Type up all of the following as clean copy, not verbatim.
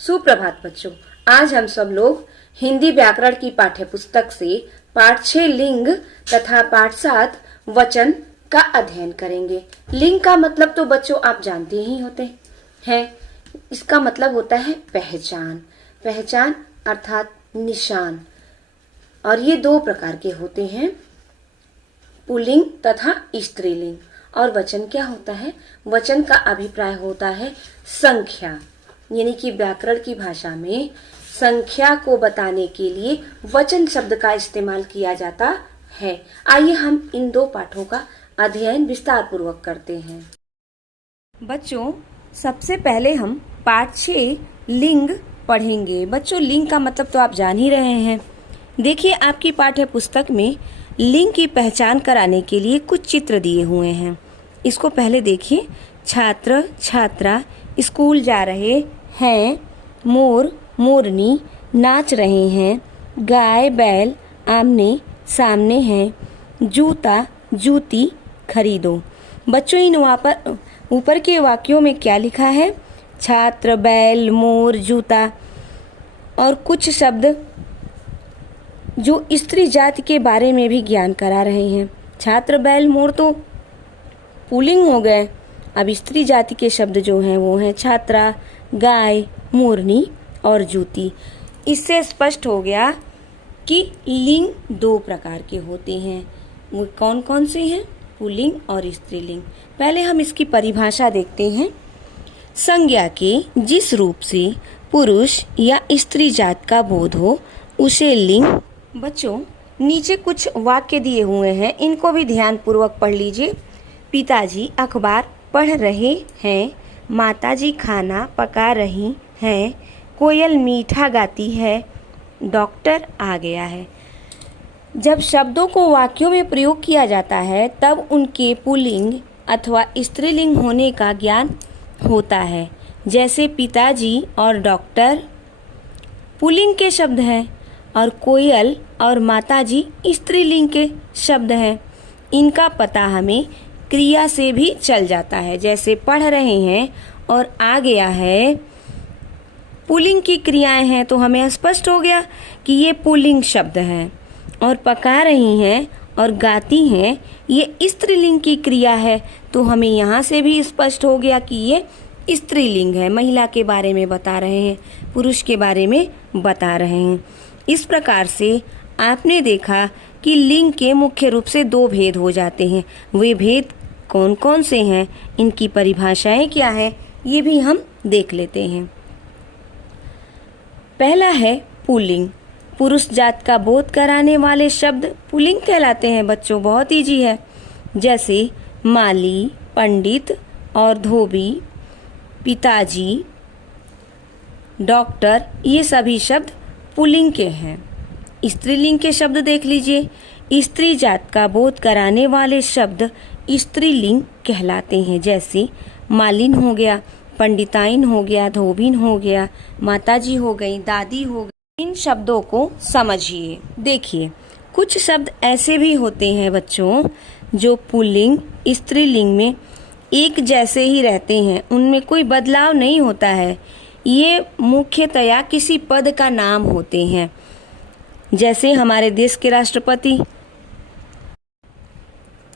सुप्रभात बच्चों। आज हम सब लोग हिंदी व्याकरण की पाठ्य पुस्तक से पाठ 6 लिंग तथा पाठ 7 वचन का अध्ययन करेंगे। लिंग का मतलब तो बच्चों आप जानते ही होते हैं। इसका मतलब होता है पहचान। पहचान अर्थात निशान। और ये दो प्रकार के होते हैं, पुल्लिंग तथा स्त्रीलिंग। और वचन क्या होता है? वचन का अभिप्राय होता है संख्या, यानी कि व्याकरण की भाषा में संख्या को बताने के लिए वचन शब्द का इस्तेमाल किया जाता है। आइए हम इन दो पाठों का अध्ययन विस्तार पूर्वक करते हैं। बच्चों, सबसे पहले हम पाठ 6 लिंग पढ़ेंगे। बच्चों, लिंग का मतलब तो आप जान ही रहे हैं। देखिए, आपकी पाठ्य पुस्तक में लिंग की पहचान कराने के लिए कुछ चित्र दिए हुए हैं। इसको पहले देखिए। छात्र छात्रा स्कूल जा रहे हैं, मोर मोरनी नाच रहे हैं, गाय बैल आमने सामने हैं, जूता जूती खरीदो। बच्चों, इन ऊपर के वाक्यों में क्या लिखा है? छात्र, बैल, मोर, जूता और कुछ शब्द जो स्त्री जाति के बारे में भी ज्ञान करा रहे हैं। छात्र, बैल, मोर तो पुल्लिंग हो गए। अब स्त्री जाति के शब्द जो हैं वो हैं छात्रा, गाय, मोरनी और जूती। इससे स्पष्ट हो गया कि लिंग दो प्रकार के होते हैं। वो कौन कौन से हैं? पुल्लिंग और स्त्रीलिंग। पहले हम इसकी परिभाषा देखते हैं। संज्ञा के जिस रूप से पुरुष या स्त्री जात का बोध हो उसे लिंग। बच्चों, नीचे कुछ वाक्य दिए हुए हैं, इनको भी ध्यान पूर्वक पढ़ लीजिए। पिताजी अखबार पढ़ रहे हैं, माताजी खाना पका रही हैं, कोयल मीठा गाती है, डॉक्टर आ गया है। जब शब्दों को वाक्यों में प्रयोग किया जाता है तब उनके पुल्लिंग अथवा स्त्रीलिंग होने का ज्ञान होता है। जैसे पिताजी और डॉक्टर पुल्लिंग के शब्द हैं और कोयल और माताजी स्त्रीलिंग के शब्द हैं। इनका पता हमें क्रिया से भी चल जाता है। जैसे पढ़ रहे हैं और आ गया है, पुल्लिंग की क्रियाएं हैं तो हमें स्पष्ट हो गया कि ये पुल्लिंग शब्द हैं। और पका रही हैं और गाती हैं, ये स्त्रीलिंग की क्रिया है तो हमें यहाँ से भी स्पष्ट हो गया कि ये स्त्रीलिंग है। महिला के बारे में बता रहे हैं, पुरुष के बारे में बता रहे हैं। इस प्रकार से आपने देखा कि लिंग के मुख्य रूप से दो भेद हो जाते हैं। वे भेद कौन कौन से हैं, इनकी परिभाषाएं क्या है, ये भी हम देख लेते हैं। पहला है पुल्लिंग। पुरुष जात का बोध कराने वाले शब्द पुल्लिंग कहलाते हैं। बच्चों, बहुत इजी है। जैसे माली, पंडित और धोबी, पिताजी, डॉक्टर, ये सभी शब्द पुल्लिंग के हैं। स्त्रीलिंग के शब्द देख लीजिए। स्त्री जात का बोध कराने वाले शब्द स्त्रीलिंग कहलाते हैं। जैसे मालिन हो गया, पंडिताइन हो गया, धोबिन हो गया, माताजी हो गई, दादी हो गई। इन शब्दों को समझिए। देखिए, कुछ शब्द ऐसे भी होते हैं बच्चों जो पुल्लिंग स्त्रीलिंग में एक जैसे ही रहते हैं, उनमें कोई बदलाव नहीं होता है। ये मुख्यतया किसी पद का नाम होते हैं। जैसे हमारे देश के राष्ट्रपति,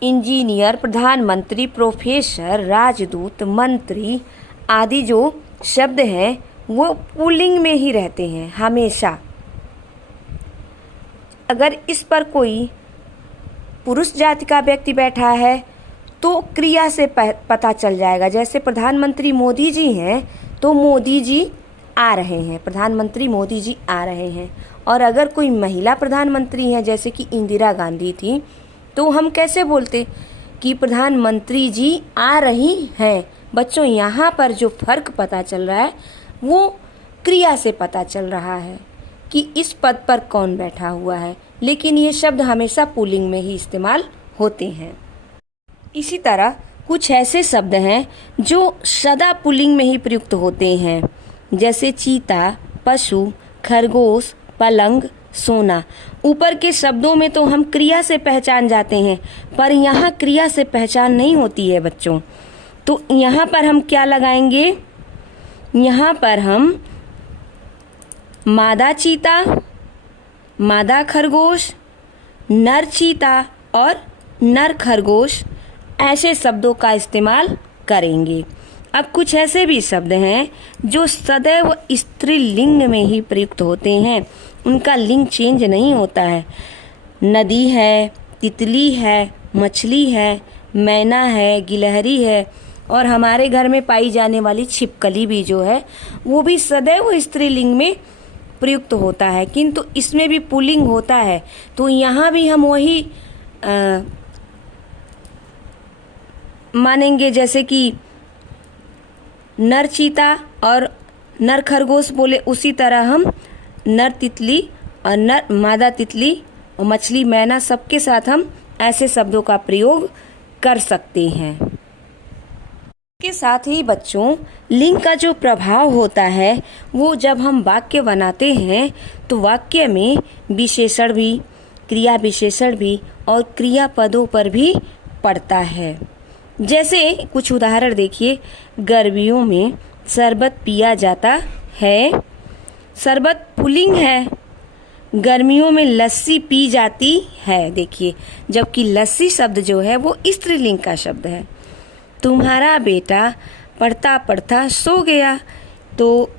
इंजीनियर, प्रधानमंत्री, प्रोफेसर, राजदूत, मंत्री आदि जो शब्द हैं वो पुल्लिंग में ही रहते हैं हमेशा। अगर इस पर कोई पुरुष जाति का व्यक्ति बैठा है तो क्रिया से पता चल जाएगा। जैसे प्रधानमंत्री मोदी जी हैं तो मोदी जी आ रहे हैं, प्रधानमंत्री मोदी जी आ रहे हैं। और अगर कोई महिला प्रधानमंत्री है जैसे कि इंदिरा गांधी थी तो हम कैसे बोलते कि प्रधानमंत्री जी आ रही हैं। बच्चों, यहाँ पर जो फर्क पता चल रहा है वो क्रिया से पता चल रहा है कि इस पद पर कौन बैठा हुआ है। लेकिन ये शब्द हमेशा पुल्लिंग में ही इस्तेमाल होते हैं। इसी तरह कुछ ऐसे शब्द हैं जो सदा पुल्लिंग में ही प्रयुक्त होते हैं। जैसे चीता, पशु, खरगोश, पलंग, सोना। ऊपर के शब्दों में तो हम क्रिया से पहचान जाते हैं, पर यहाँ क्रिया से पहचान नहीं होती है बच्चों। तो यहाँ पर हम क्या लगाएंगे? यहाँ पर हम मादा चीता, मादा खरगोश, नर चीता और नर खरगोश ऐसे शब्दों का इस्तेमाल करेंगे। अब कुछ ऐसे भी शब्द हैं जो सदैव स्त्रीलिंग में ही प्रयुक्त होते हैं, उनका लिंग चेंज नहीं होता है। नदी है, तितली है, मछली है, मैना है, गिलहरी है और हमारे घर में पाई जाने वाली छिपकली भी जो है वो भी सदैव स्त्रीलिंग में प्रयुक्त होता है, किंतु इसमें भी पुल्लिंग होता है। तो यहाँ भी हम वही मानेंगे जैसे कि नर चीता और नर खरगोश बोले, उसी तरह हम नर तितली और नर मादा तितली और मछली मैना सबके साथ हम ऐसे शब्दों का प्रयोग कर सकते हैं। के साथ ही बच्चों, लिंग का जो प्रभाव होता है वो जब हम वाक्य बनाते हैं तो वाक्य में विशेषण भी, क्रिया विशेषण भी और क्रियापदों पर भी पड़ता है। जैसे कुछ उदाहरण देखिए, गर्मियों में शरबत पिया जाता है, शरबत पुल्लिंग है। गर्मियों में लस्सी पी जाती है, देखिए, जबकि लस्सी शब्द जो है वो स्त्रीलिंग का शब्द है। तुम्हारा बेटा पढ़ता पढ़ता सो गया, तो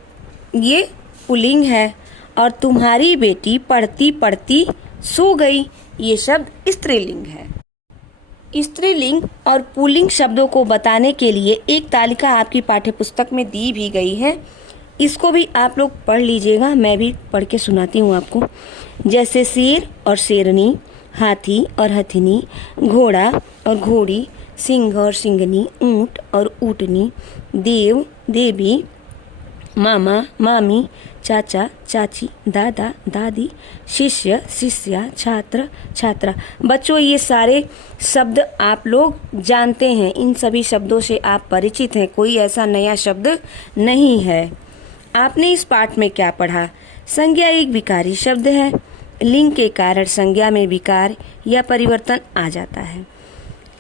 ये पुल्लिंग है, और तुम्हारी बेटी पढ़ती पढ़ती सो गई, ये शब्द स्त्रीलिंग है। स्त्रीलिंग और पुल्लिंग शब्दों को बताने के लिए एक तालिका आपकी पाठ्यपुस्तक में दी भी गई है, इसको भी आप लोग पढ़ लीजिएगा, मैं भी पढ़ के सुनाती हूँ आपको। जैसे शेर और शेरनी, हाथी और हथिनी, घोड़ा और घोड़ी, सिंह और सिंघनी, ऊंट और ऊँटनी, देव देवी, मामा मामी, चाचा चाची, दादा दादी, शिष्य शिष्या, छात्र छात्रा। बच्चों, ये सारे शब्द आप लोग जानते हैं, इन सभी शब्दों से आप परिचित हैं, कोई ऐसा नया शब्द नहीं है। आपने इस पाठ में क्या पढ़ा? संज्ञा एक विकारी शब्द है। लिंग के कारण संज्ञा में विकार या परिवर्तन आ जाता है।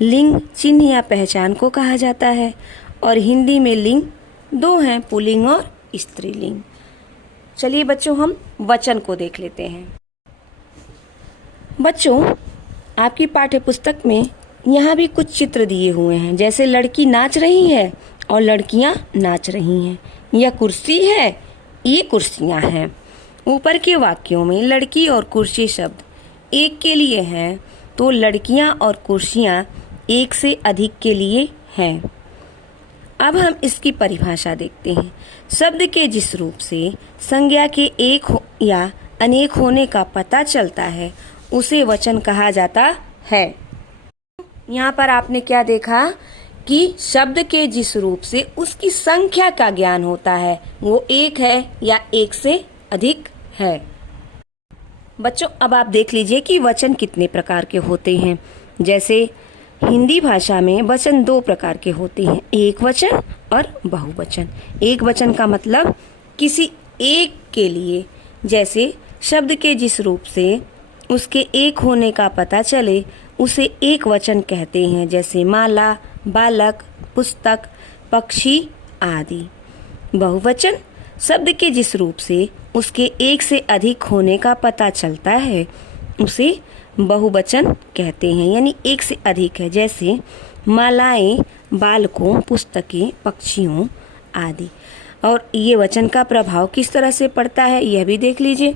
लिंग चिन्ह या पहचान को कहा जाता है और हिंदी में लिंग दो हैं, पुल्लिंग और स्त्रीलिंग। चलिए बच्चों, हम वचन को देख लेते हैं। बच्चों, आपकी पाठ्यपुस्तक में यहाँ भी कुछ चित्र दिए हुए हैं, जैसे लड़की नाच रही है और लड़कियाँ नाच रही हैं। यह कुर्सी है, ये कुर्सियाँ हैं। ऊपर के वाक्यों में लड़की और कुर्सी शब्द एक के लिए हैं, तो लड़कियाँ और कुर्सियाँ एक से अधिक के लिए हैं। अब हम इसकी परिभाषा देखते हैं। शब्द के जिस रूप से संज्ञा के एक या अनेक होने का पता चलता है उसे वचन कहा जाता है। यहाँ पर आपने क्या देखा कि शब्द के जिस रूप से उसकी संख्या का ज्ञान होता है, वो एक है या एक से अधिक है। बच्चों, अब आप देख लीजिए कि वचन कितने प्रकार के होते हैं। जैसे हिंदी भाषा में वचन दो प्रकार के होते हैं, एक वचन और बहुवचन। एक वचन का मतलब किसी एक के लिए, जैसे शब्द के जिस रूप से उसके एक होने का पता चले उसे एक वचन कहते हैं, जैसे माला, बालक, पुस्तक, पक्षी आदि। बहुवचन शब्द के जिस रूप से उसके एक से अधिक होने का पता चलता है उसे बहुवचन कहते हैं, यानी एक से अधिक है, जैसे मालाएं, बालकों, पुस्तकें, पक्षियों आदि। और ये वचन का प्रभाव किस तरह से पड़ता है यह भी देख लीजिए।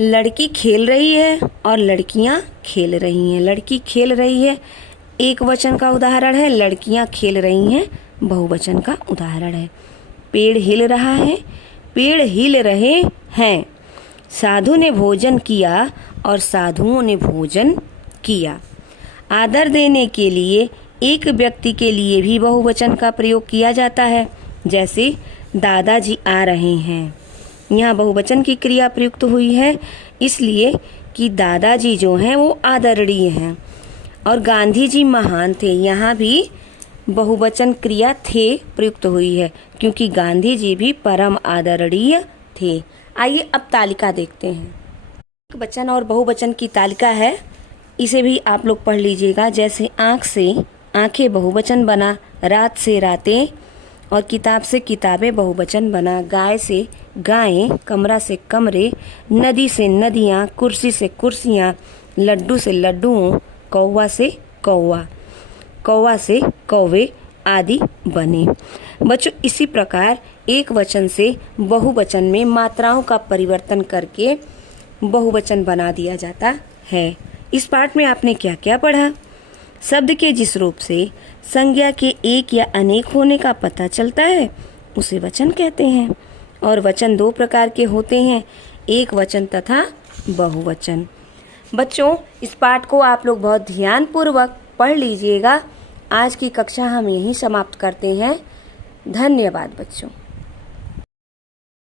लड़की खेल रही है और लड़कियां खेल रही हैं। लड़की खेल रही है एक वचन का उदाहरण है, लड़कियां खेल रही हैं बहुवचन का उदाहरण है। पेड़ हिल रहा है, पेड़ हिल रहे हैं। साधु ने भोजन किया और साधुओं ने भोजन किया। आदर देने के लिए एक व्यक्ति के लिए भी बहुवचन का प्रयोग किया जाता है, जैसे दादाजी आ रहे हैं। यहाँ बहुवचन की क्रिया प्रयुक्त हुई है इसलिए कि दादाजी जो हैं वो आदरणीय हैं। और गांधी जी महान थे, यहाँ भी बहुवचन क्रिया थे प्रयुक्त हुई है, क्योंकि गांधी जी भी परम आदरणीय थे। आइए अब तालिका देखते हैं। एक वचन और बहुवचन की तालिका है, इसे भी आप लोग पढ़ लीजिएगा। जैसे आँख से आँखें बहुवचन बना, रात से रातें और किताब से किताबें बहुवचन बना, गाय से गायें, कमरा से कमरे, नदी से नदियाँ, कुर्सी से कुर्सियाँ, लड्डू से लड्डुओं, कौवा से कौवा, कौवा से कौवे आदि बने। बच्चों इसी प्रकार एक वचन से बहुवचन में मात्राओं का परिवर्तन करके बहुवचन बना दिया जाता है। इस पाठ में आपने क्या क्या पढ़ा? शब्द के जिस रूप से संज्ञा के एक या अनेक होने का पता चलता है उसे वचन कहते हैं। और वचन दो प्रकार के होते हैं, एक वचन तथा बहुवचन। बच्चों इस पाठ को आप लोग बहुत ध्यानपूर्वक पढ़ लीजिएगा। आज की कक्षा हम यहीं समाप्त करते हैं। धन्यवाद बच्चों।